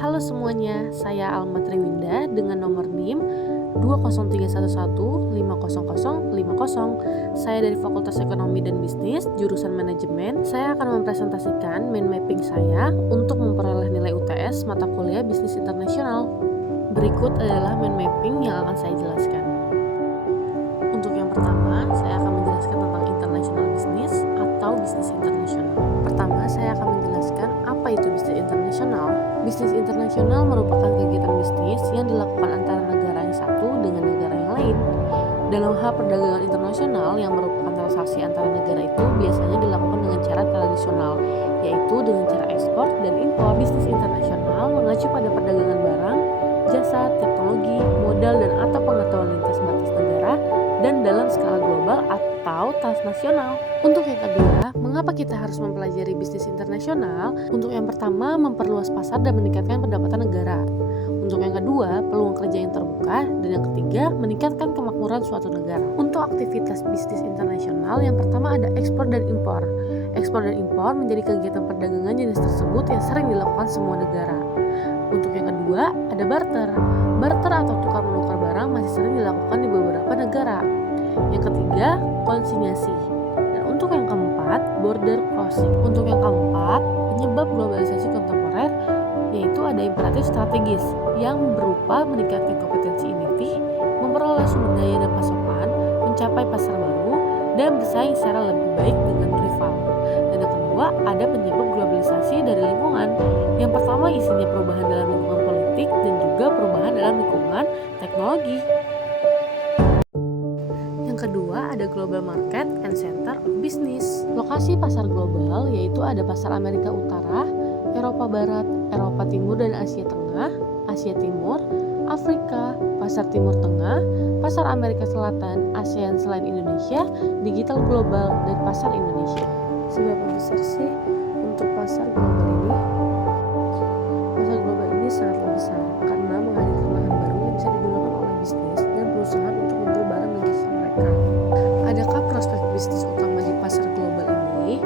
Halo semuanya, saya Alma Triwinda dengan nomor NIM 20311500050. Saya dari Fakultas Ekonomi dan Bisnis, jurusan Manajemen. Saya akan mempresentasikan mind mapping saya untuk memperoleh nilai UTS mata kuliah Bisnis Internasional. Berikut adalah mind mapping yang akan saya jelaskan. Untuk yang pertama, saya akan menjelaskan tentang international business atau bisnis internasional. Pertama, saya akan menjelaskan apa itu bisnis internasional. Bisnis internasional merupakan kegiatan bisnis yang dilakukan antara negara yang satu dengan negara yang lain. Dalam hal perdagangan internasional yang merupakan transaksi antara negara itu biasanya dilakukan dengan cara tradisional, yaitu dengan cara ekspor dan impor. Bisnis internasional mengacu pada perdagangan barang, jasa, teknologi, modal dan atau pengetahuan lintas batas negara dan dalam skala global atau transnasional. Untuk yang kedua, mengapa kita harus mempelajari bisnis internasional? Untuk yang pertama, memperluas pasar dan meningkatkan pendapatan negara. Untuk yang kedua, peluang kerja yang terbuka. Dan yang ketiga, meningkatkan kemakmuran suatu negara. Untuk aktivitas bisnis internasional, yang pertama ada ekspor dan impor. Ekspor dan impor menjadi kegiatan perdagangan jenis tersebut yang sering dilakukan semua negara. Untuk yang kedua, ada barter. Barter atau tukar menukar barang masih sering dilakukan di beberapa negara. Yang ketiga, konsinyasi. Dan untuk yang keempat, border crossing. Untuk yang keempat, penyebab globalisasi kontemporer yaitu ada imperatif strategis yang berupa meningkatkan kompetensi individu, memperoleh sumber daya dan pasokan, mencapai pasar baru, dan bersaing secara lebih baik dengan rival. Dan yang kedua, ada penyebab globalisasi dari lingkungan. Yang pertama, isinya perubahan dalam lingkungan politik dan juga perubahan dalam lingkungan teknologi. Yang kedua, ada global market and center of business. Lokasi pasar global yaitu ada pasar Amerika Utara, Eropa Barat, Eropa Timur dan Asia Tengah, Asia Timur, Afrika, pasar Timur Tengah, pasar Amerika Selatan, ASEAN selain Indonesia, digital global, dan pasar Indonesia. Seberapa besar sih untuk pasar global ini? Pasar global ini sangatlah besar karena menghadirkan lahan baru yang bisa digunakan oleh bisnis dan perusahaan untuk menjual barang dan jasa mereka. Adakah prospek bisnis utama di pasar global ini?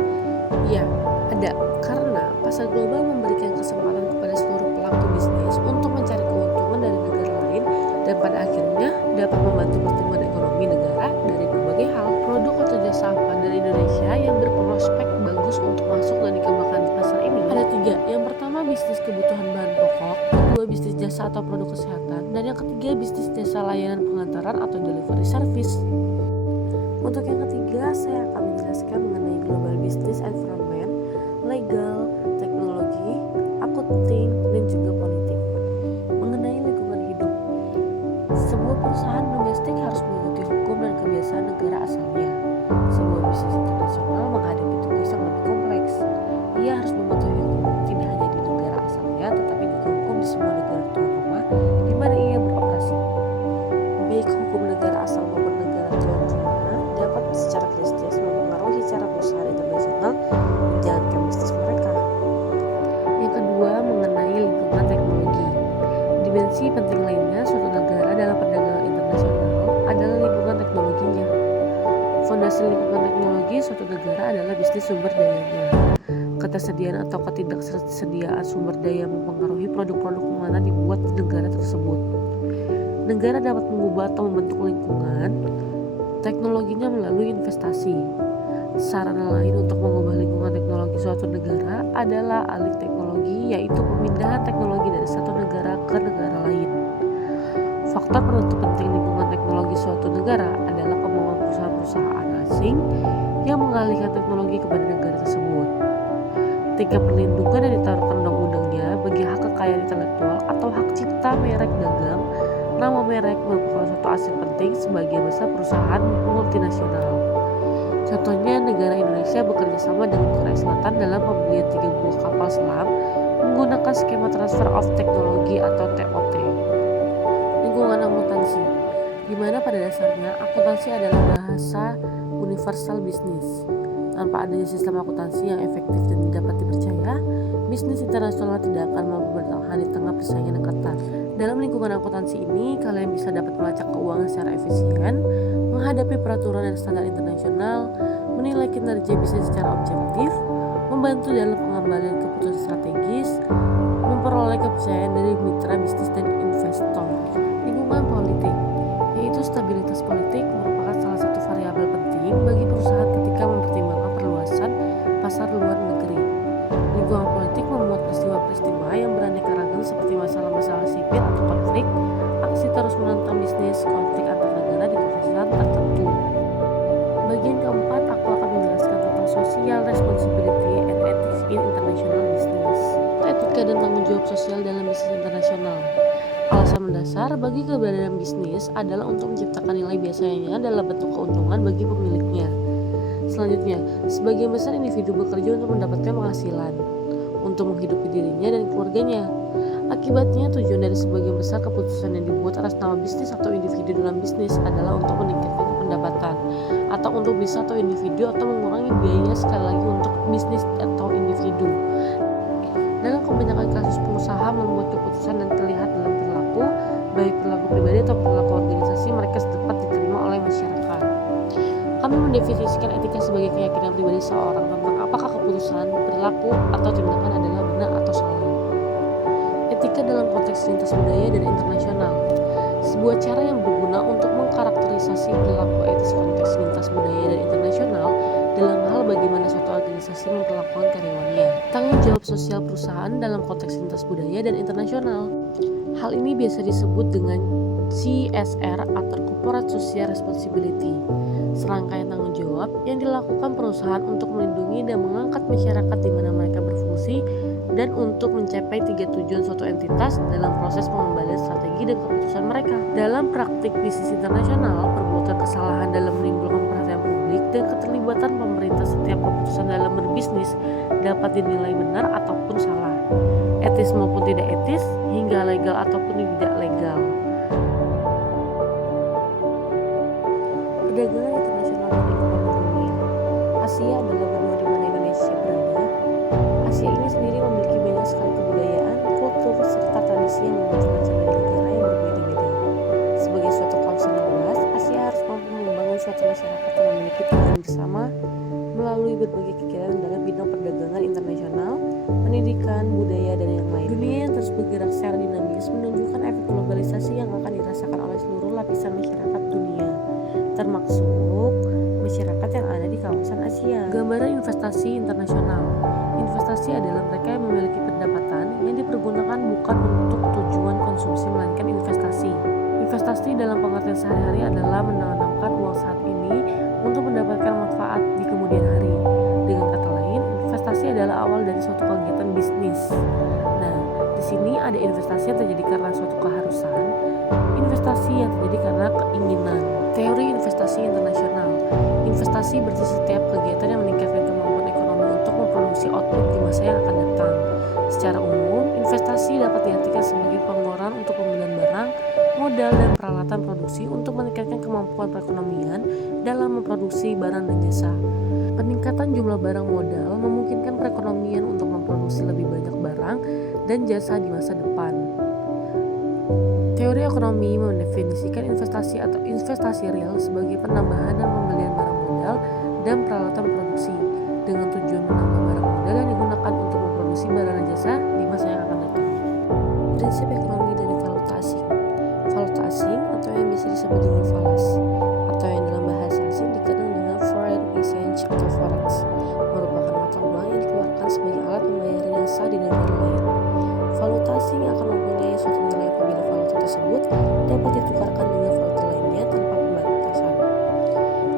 Ya, ada, karena pasar global memberikan kesempatan kepada seluruh pelaku bisnis untuk mencari keuntungan dari negara lain dan pada akhirnya dapat membantu pertumbuhan ekonomi negara dari berbagai hal. Produk atau jasa apa dari Indonesia yang berprospek bagus untuk masuk dan dikembangkan di pasar ini? Ada tiga. Yang pertama, bisnis kebutuhan bahan pokok. Kedua, bisnis jasa atau produk kesehatan. Dan yang ketiga, bisnis jasa layanan pengantaran atau delivery service. Untuk yang ketiga, saya akan menjelaskan mengenai global business environment, legal, teknologi, accounting, dan juga politik. Mengenai lingkungan hidup, sebuah perusahaan domestik harus mengikuti hukum dan kebiasaan negara asalnya. Sebuah bisnis internasional menghadapi tugas yang lebih kompleks. Ia harus mematuhi hukum tidak hanya di negara asalnya, tetapi juga hukum di semua negara tuan rumah di mana ia beroperasi. Baik hukum negara asal maupun negara tuan rumah dapat secara drastis mempengaruhi cara perusahaan internasional menjalankan bisnis mereka. Yang kedua, mengenai lingkungan teknologi. Dimensi penting lainnya suatu negara dalam perdagangan internasional adalah lingkungan teknologinya. Fondasi lingkungan teknologi suatu negara adalah bisnis sumber dayanya. Ketersediaan atau ketidaksediaan sumber daya mempengaruhi produk-produk mana dibuat di negara tersebut. Negara dapat mengubah atau membentuk lingkungan teknologinya melalui investasi. Sarana lain untuk mengubah lingkungan teknologi suatu negara adalah alih teknologi, yaitu pemindahan teknologi dari satu negara ke negara lain. Faktor penentu penting lingkungan teknologi suatu negara adalah kemauan perusahaan-perusahaan asing yang mengalihkan teknologi kepada negara tersebut. Tingkat perlindungan yang ditaruhkan undang-undangnya bagi hak kekayaan intelektual atau hak cipta merek dagang. Nama merek merupakan suatu aset penting sebagai besar perusahaan multinasional. Contohnya, negara Indonesia bekerja sama dengan Korea Selatan dalam pembelian 3 buah kapal selam menggunakan skema transfer of technology atau TOT. Lingkungan akuntansi, di mana pada dasarnya akuntansi adalah bahasa universal bisnis. Tanpa adanya sistem akuntansi yang efektif dan dapat dipercaya, bisnis internasional tidak akan mampu bertahan di tengah persaingan yang ketat. Dalam lingkungan akuntansi ini, kalian bisa dapat melacak keuangan secara efisien, menghadapi peraturan dan standar internasional, menilai kinerja bisnis secara objektif, membantu dalam pengembalian keputusan strategis, memperoleh kepercayaan dari mitra bisnis dan investor. Lingkungan politik, yaitu stabilitas politik merupakan salah satu variabel penting bagi perusahaan ketika mempertimbangkan perluasan pasar luar negeri. Lingkungan politik memuat peristiwa-peristiwa yang beraneka ragam seperti masalah-masalah sipil atau konflik, aksi terus menentang bisnis, konflik antar negara di kawasan tertentu. Bagian keempat, aku akan menjelaskan tentang social responsibility and ethics in international business. Etika dan tanggung jawab sosial dalam bisnis internasional. Alasan mendasar bagi keberadaan bisnis adalah untuk menciptakan nilai biasanya dalam bentuk keuntungan bagi pemiliknya. Selanjutnya, sebagian besar individu bekerja untuk mendapatkan penghasilan, untuk menghidupi dirinya dan keluarganya. Akibatnya, tujuan dari sebagian besar keputusan yang dibuat atas nama bisnis atau individu dalam bisnis adalah untuk meningkatkan pendapatan, atau untuk bisa atau individu, atau mengurangi biaya sekali lagi untuk bisnis atau individu. Dalam kebanyakan kasus, pengusaha membuat keputusan dan terlihat dalam perilaku, baik perilaku pribadi atau perilaku organisasi mereka dapat diterima oleh masyarakat. Kami mendefinisikan etika sebagai keyakinan pribadi seorang tentang apakah keputusan, perilaku, atau tindakan adalah benar atau salah. Etika dalam konteks lintas budaya dan internasional, sebuah cara yang berguna untuk mengkarakterisasi perilaku etis konteks lintas budaya dan internasional dalam hal bagaimana suatu organisasi memperlakukan karyawannya. Tanggung jawab sosial perusahaan dalam konteks lintas budaya dan internasional. Hal ini biasa disebut dengan CSR atau Corporate Social Responsibility. Serangkaian tanggung jawab yang dilakukan perusahaan untuk melindungi dan mengangkat masyarakat di mana mereka berfungsi dan untuk mencapai 3 tujuan suatu entitas dalam proses pengembalian strategi dan keputusan mereka. Dalam praktik bisnis internasional, perbuatan kesalahan dalam menimbulkan perhatian publik dan keterlibatan pemerintah setiap keputusan dalam berbisnis dapat dinilai benar ataupun salah, etis maupun tidak etis, hingga legal ataupun tidak legal. Perdagangan internasional dan ekonomi dunia. Asia adalah benua di mana Indonesia berada. Asia ini sendiri memiliki banyak sekali kebudayaan, kultur, serta tradisi yang bermacam-macam dari negara yang berbeda-beda. Sebagai suatu kawasan yang luas, Asia harus mampu membangun suatu masyarakat yang memiliki tujuan bersama melalui berbagai kegiatan dalam bidang perdagangan internasional, pendidikan, budaya, dan yang lain. Dunia yang terus bergerak secara dinamis menunjukkan efek globalisasi yang akan dirasakan oleh seluruh lapisan masyarakat dunia, termasuk masyarakat yang ada di kawasan Asia. Gambaran investasi internasional. Investasi adalah mereka yang memiliki pendapatan yang dipergunakan bukan untuk tujuan konsumsi melainkan investasi. Investasi dalam pengertian sehari-hari adalah menanamkan uang saat ini untuk mendapatkan manfaat di kemudian hari. Dengan kata lain, investasi adalah awal dari suatu kegiatan bisnis. Nah, di sini ada investasi yang terjadi karena suatu keharusan, investasi yang terjadi karena keinginan. Teori investasi internasional. Investasi berarti setiap kegiatan yang meningkatkan kemampuan ekonomi untuk memproduksi output di masa yang akan datang. Secara umum, investasi dapat diartikan sebagai pengeluaran untuk pembelian barang, modal, dan peralatan produksi untuk meningkatkan kemampuan perekonomian dalam memproduksi barang dan jasa. Peningkatan jumlah barang modal memungkinkan perekonomian untuk memproduksi lebih banyak barang dan jasa di masa depan. Teori ekonomi mendefinisikan investasi atau investasi real sebagai penambahan dan pembelian barang modal dan peralatan produksi dengan tujuan menambah barang modal yang digunakan untuk memproduksi barang dan jasa di masa yang akan datang. Prinsip ekonomi dari valuta asing. Valuta asing atau yang bisa disebut dengan falas atau yang dalam bahasa asing dikenal dengan foreign exchange atau forex merupakan mata uang yang dikeluarkan sebagai alat pembayaran yang sah di negara lain. Valuta asing akan mempunyai suatu nilai apabila valuta tersebut dapat ditukarkan dengan valuta lainnya tanpa pembatasan.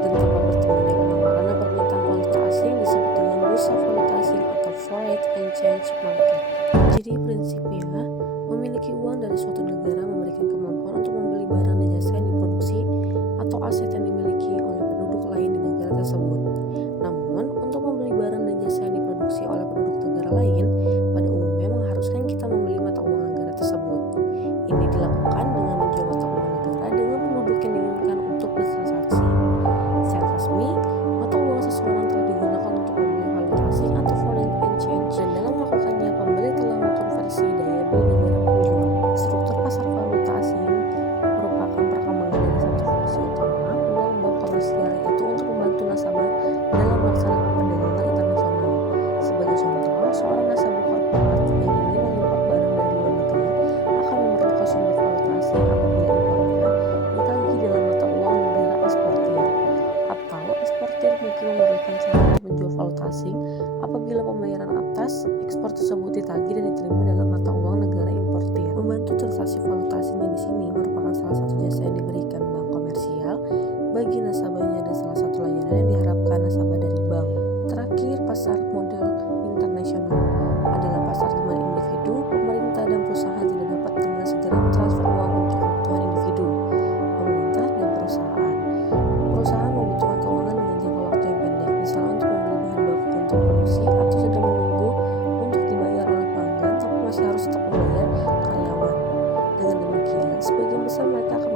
Dan tempat bertemunya penawaran dan permintaan valuta asing disebut dengan bursa valuta asing atau foreign exchange market. Jadi prinsipnya, memiliki uang dari suatu negara memberikan kemampuan untuk membeli barang dan jasa yang diproduksi atau aset yang dimiliki oleh penduduk lain di negara tersebut. Namun, untuk membeli barang dan jasa yang diproduksi oleh penduduk negara lain, pada umumnya mengharuskan kita membeli mata uang negara tersebut. Ini dilakukan dengan menjual mata uang negara dengan penduduk yang diinginkan untuk bertransaksi. Secara resmi, mata uang seseorang telah digunakan untuk membeli valuta asing atau foreign exchange, dan dalam melakukannya, pembeli telah mengkonversi daya beli negara penjual. Struktur pasar valuta asing merupakan perkembangan dari satu fungsi utama uang bank komersial, yaitu untuk membantu nasabah dalam membayar karyawan. Dengan demikian, sebagian besar mereka akan